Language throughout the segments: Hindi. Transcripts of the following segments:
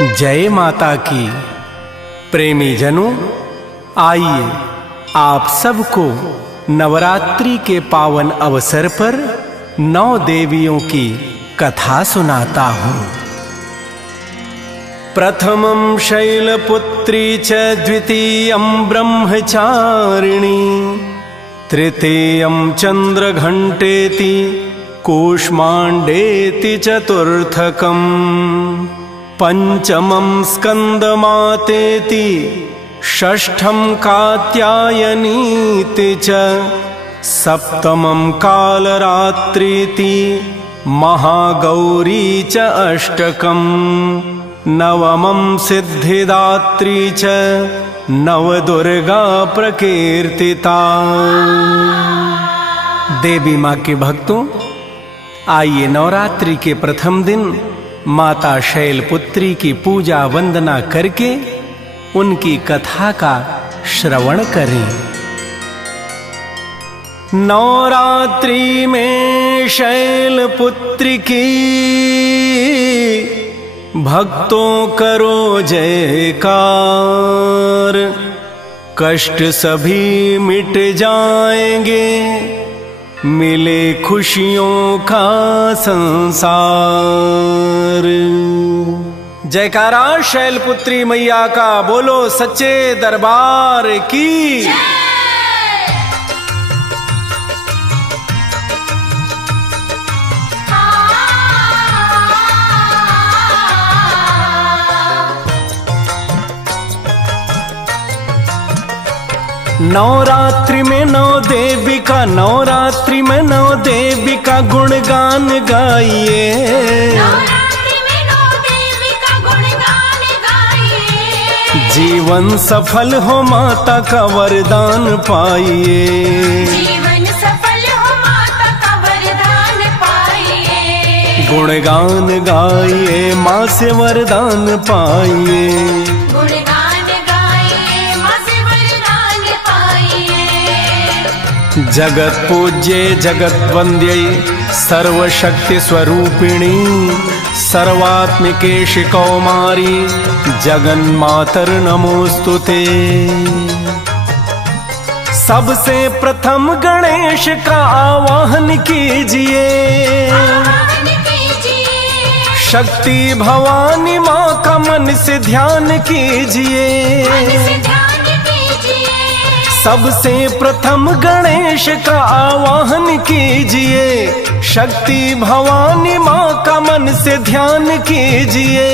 जय माता की। प्रेमी जनों, आइए आप सबको नवरात्रि के पावन अवसर पर 9 देवियों की कथा सुनाता हूँ। प्रथमं शैलपुत्री च द्वितीयं ब्रह्मचारिणी तृतीयं चंद्रघंटेति कूष्मांडेति चतुर्थकम् पंचमं स्कंदमातेति षष्ठं कात्यायनीति च सप्तमं कालरात्रीति महागौरी च अष्टकम् नवमं सिद्धिदात्री च नवदुर्गा प्रकीर्तिता। देवी माँ के भक्तों, आइए नवरात्रि के प्रथम दिन माता शैलपुत्री की पूजा वंदना करके उनकी कथा का श्रवण करें। नवरात्रि में शैलपुत्री की भक्तों करो जयकार, कष्ट सभी मिट जाएंगे, मिले खुशियों का संसार। जयकारा शैलपुत्री मैया का, बोलो सच्चे दरबार की। नवरात्रि में 9 देवी का, नवरात्रि में 9 देवी का गुणगान गाइए। नवरात्रि में 9 देवी का गुणगान गाइए। जीवन सफल हो माता का वरदान पाइए। जीवन सफल हो माता का वरदान पाइए। गुणगान गाइए, माँ से वरदान पाइए। जगत पूज्ये जगत वंद्ये सर्वशक्ति स्वरूपिणी सर्वात्मिके कौमारी जगन्मातर नमोस्तुते। सबसे प्रथम गणेश का आवाहन कीजिए। शक्ति भवानी माँ का मन से ध्यान कीजिए। सबसे प्रथम गणेश का आवाहन कीजिए। शक्ति भवानी माँ का मन से ध्यान कीजिए।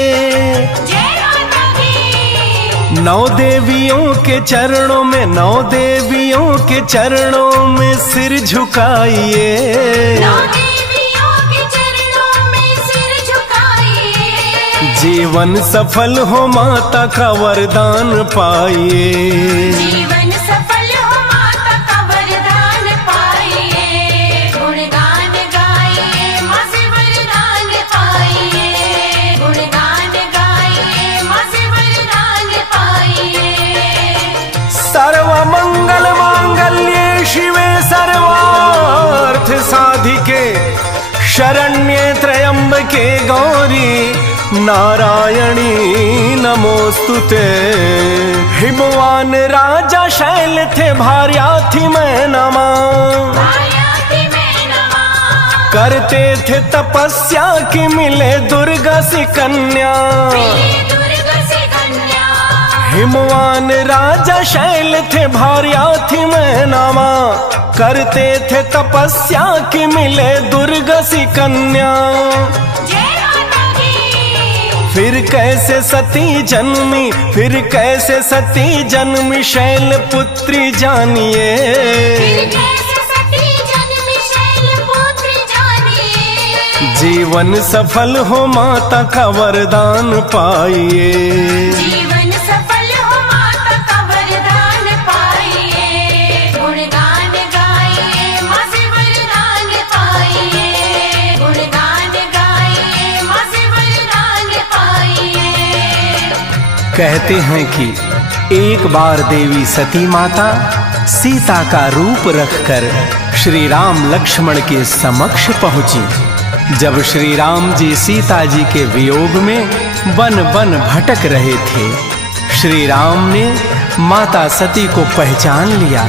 9 देवियों के चरणों में, 9 देवियों के चरणों में सिर झुकाइए। 9 देवियों के चरणों में सिर झुकाइए। जीवन सफल हो माता का वरदान पाइए। सर्वमंगल मांगल्ये शिवे सर्वार्थ साधिके शरण्ये त्र्यंबके गौरी नारायणी नमोस्तुते। हिमवान राजा शैल थे भार्या थी मैं नमा, करते थे तपस्या की मिले दुर्गा सी कन्या। हिमवान राजा शैल थे भार्या थी मैं नामा, करते थे तपस्या की मिले दुर्गा सी कन्या। फिर कैसे सती जन्मी, फिर कैसे सती जन्मी शैलपुत्री जानिए। जीवन सफल हो माता का वरदान पाइए। कहते हैं कि एक बार देवी सती माता सीता का रूप रखकर श्री राम लक्ष्मण के समक्ष पहुंची। जब श्री राम जी सीता जी के वियोग में वन वन भटक रहे थे। श्री राम ने माता सती को पहचान लिया,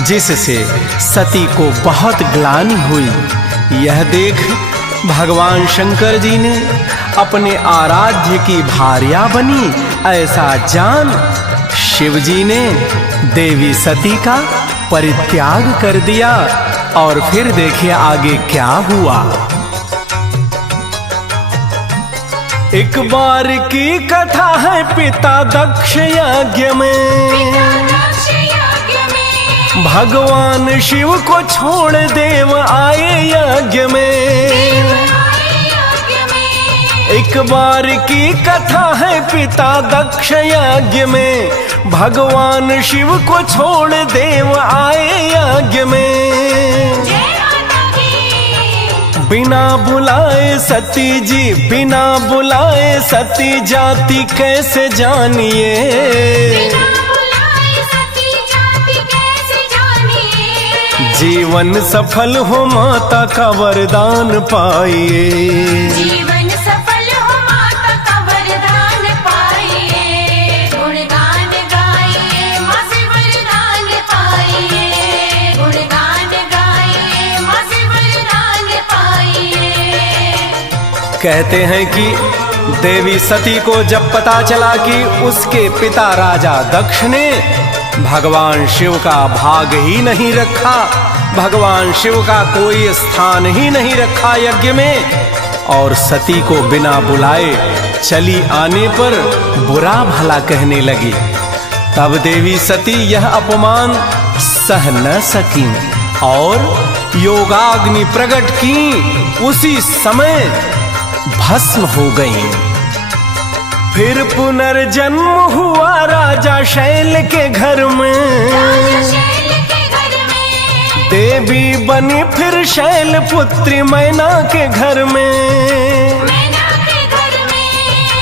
जिससे सती को बहुत ग्लानि हुई। यह देख भगवान शंकर जी ने अपने आराध्य की भार्या बनी ऐसा जान शिव जी ने देवी सती का परित्याग कर दिया। और फिर देखिए आगे क्या हुआ। एक बार की कथा है पिता दक्ष यज्ञ में, भगवान शिव को छोड़ देव आए यज्ञ में। एक बार की कथा है पिता दक्ष यज्ञ में, भगवान शिव को छोड़ देव आए यज्ञ में। बिना बुलाए सती जी, बिना बुलाए सती जाति कैसे जानिए। जीवन सफल हो माता का वरदान पाइए। जीवन सफल हो माता का वरदान पाइए। गुणगान गाइए माँ से वरदान पाइए। गुणगान गाइए माँ से वरदान पाइए। कहते हैं कि देवी सती को जब पता चला कि उसके पिता राजा दक्ष ने भगवान शिव का भाग ही नहीं रखा, भगवान शिव का कोई स्थान ही नहीं रखा यज्ञ में, और सती को बिना बुलाए चली आने पर बुरा भला कहने लगी, तब देवी सती यह अपमान सह न सकी और योगाग्नि प्रकट की। उसी समय भस्म हो गई। फिर पुनर्जन्म हुआ राजा शैल के घर में, देवी बनी फिर शैल पुत्री मैना के घर में।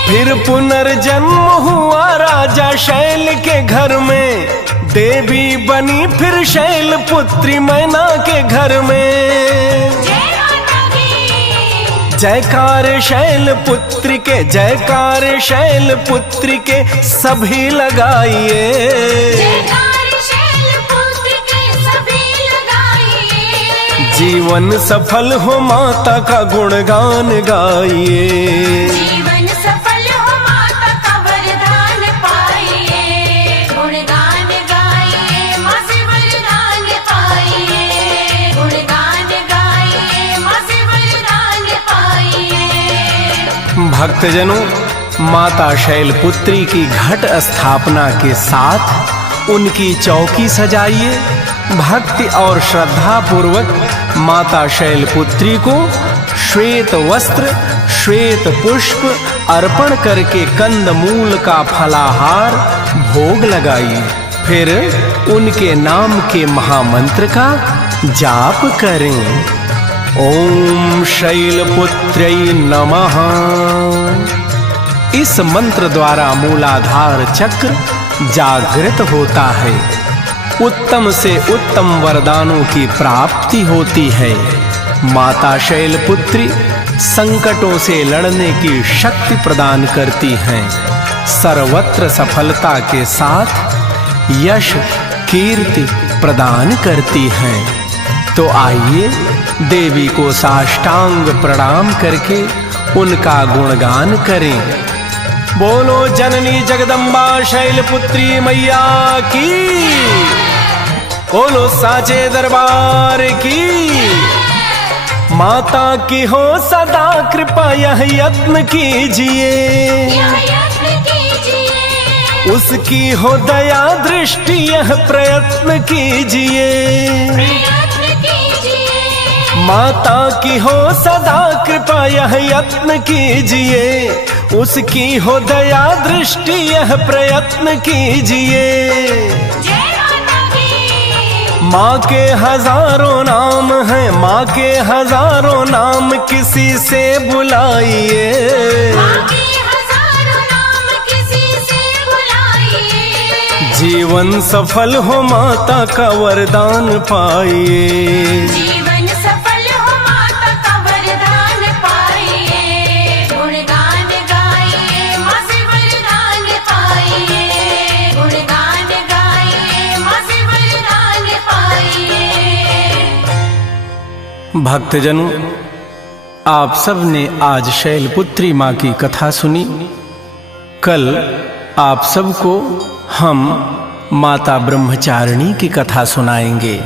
फिर पुनर्जन्म हुआ राजा शैल के घर में, देवी बनी फिर शैल पुत्री मैना के घर में। जयकार शैल पुत्री के, जयकार शैल पुत्री के सभी लगाइए। जीवन सफल हो माता का गुणगान गाइए। जीवन सफल हो माता का वरदान पाइए। गुणगान गाइए माँ से वरदान पाइए। गुणगान गाइए माँ से वरदान पाइए। भक्तजनों, माता शैलपुत्री की घट स्थापना के साथ उनकी चौकी सजाइए। भक्ति और श्रद्धा पूर्वक माता शैलपुत्री को श्वेत वस्त्र, श्वेत पुष्प अर्पण करके कंदमूल का फलाहार भोग लगाइए। फिर उनके नाम के महामंत्र का जाप करें। ओम शैलपुत्र्यै नमः। इस मंत्र द्वारा मूलाधार चक्र जागृत होता है। उत्तम से उत्तम वरदानों की प्राप्ति होती है। माता शैलपुत्री संकटों से लड़ने की शक्ति प्रदान करती हैं। सर्वत्र सफलता के साथ यश कीर्ति प्रदान करती हैं। तो आइए देवी को साष्टांग प्रणाम करके उनका गुणगान करें। बोलो जननी जगदम्बा शैलपुत्री मैया की, बोलो साचे दरबार की। माता की हो सदा कृपा यह यत्न कीजिए, उसकी हो दया दृष्टि यह प्रयत्न कीजिए। माता की हो सदा कृपा यह यत्न कीजिए, उसकी हो दया दृष्टि यह प्रयत्न कीजिए। माँ के हजारों नाम हैं, माँ के हजारों नाम किसी से बुलाइए। जीवन सफल हो माता का वरदान पाइए। जीवन सफल हो माता का वरदान पाइए। गुणगान गाइए भक्तजनों, आप सब ने आज शैलपुत्री माँ की कथा सुनी। कल आप सबको हम माता ब्रह्मचारिणी की कथा सुनाएंगे।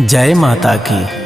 जय माता की।